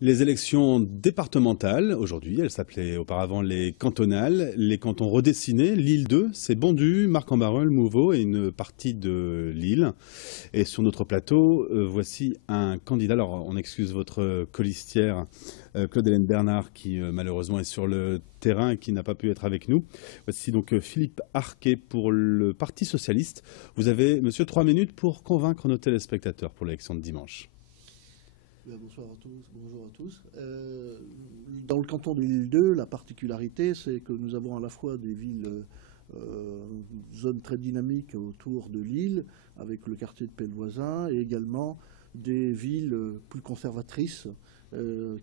Les élections départementales, aujourd'hui, elles s'appelaient auparavant les cantonales, les cantons redessinés, Lille 2, c'est Bondu, Marc-en-Barœul, Mouveau et une partie de Lille. Et sur notre plateau, voici un candidat. Alors, on excuse votre colistière, Claude-Hélène Bernard, qui malheureusement est sur le terrain et qui n'a pas pu être avec nous. Voici donc Philippe Arquet pour le Parti socialiste. Vous avez, monsieur, 3 minutes pour convaincre nos téléspectateurs pour l'élection de dimanche. Bonsoir à tous, bonjour à tous. Dans le canton de Lille 2, la particularité, c'est que nous avons à la fois des villes, zones très dynamiques autour de Lille, avec le quartier de Pellevoisin, et également des villes plus conservatrices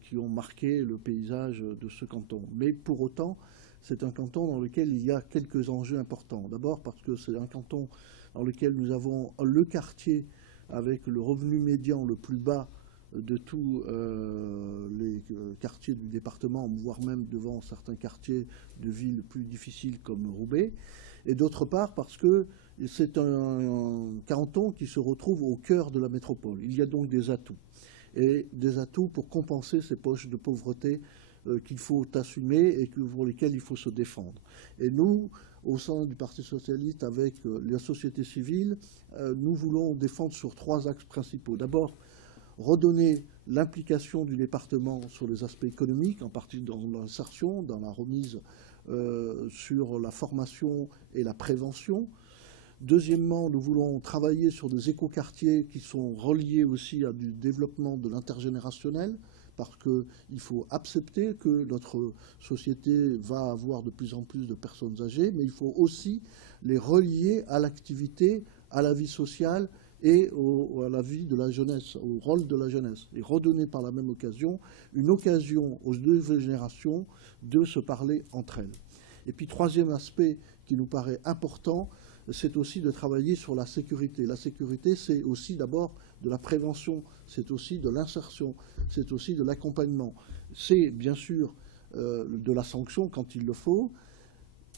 qui ont marqué le paysage de ce canton. Mais pour autant, c'est un canton dans lequel il y a quelques enjeux importants. D'abord parce que c'est un canton dans lequel nous avons le quartier avec le revenu médian le plus bas de tous les quartiers du département, voire même devant certains quartiers de villes plus difficiles comme Roubaix. Et d'autre part parce que c'est un canton qui se retrouve au cœur de la métropole. Il y a donc des atouts. Et des atouts pour compenser ces poches de pauvreté qu'il faut assumer et pour lesquels il faut se défendre. Et nous, au sein du Parti socialiste, avec la société civile, nous voulons défendre sur 3 axes principaux. D'abord, redonner l'implication du département sur les aspects économiques, en partie dans l'insertion, dans la remise sur la formation et la prévention. Deuxièmement, nous voulons travailler sur des écoquartiers qui sont reliés aussi à du développement de l'intergénérationnel, parce qu'il faut accepter que notre société va avoir de plus en plus de personnes âgées, mais il faut aussi les relier à l'activité, à la vie sociale et à la vie de la jeunesse, au rôle de la jeunesse, et redonner par la même occasion une occasion aux 2 générations de se parler entre elles. Et puis, troisième aspect qui nous paraît important, c'est aussi de travailler sur la sécurité. La sécurité, c'est aussi d'abord de la prévention, c'est aussi de l'insertion, c'est aussi de l'accompagnement. C'est bien sûr de la sanction quand il le faut,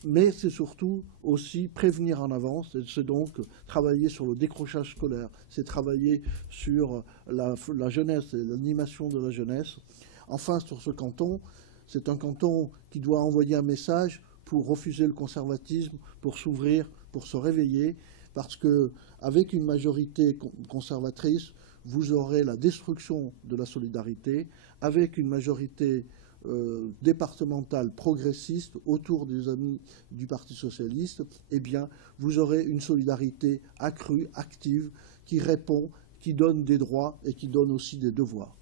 mais c'est surtout aussi prévenir en avance, c'est donc travailler sur le décrochage scolaire, c'est travailler sur la jeunesse et l'animation de la jeunesse. Enfin, sur ce canton, c'est un canton qui doit envoyer un message pour refuser le conservatisme, pour s'ouvrir, pour se réveiller, parce qu'avec une majorité conservatrice, vous aurez la destruction de la solidarité, avec une majorité départementale progressiste autour des amis du Parti socialiste, eh bien, vous aurez une solidarité accrue, active, qui répond, qui donne des droits et qui donne aussi des devoirs.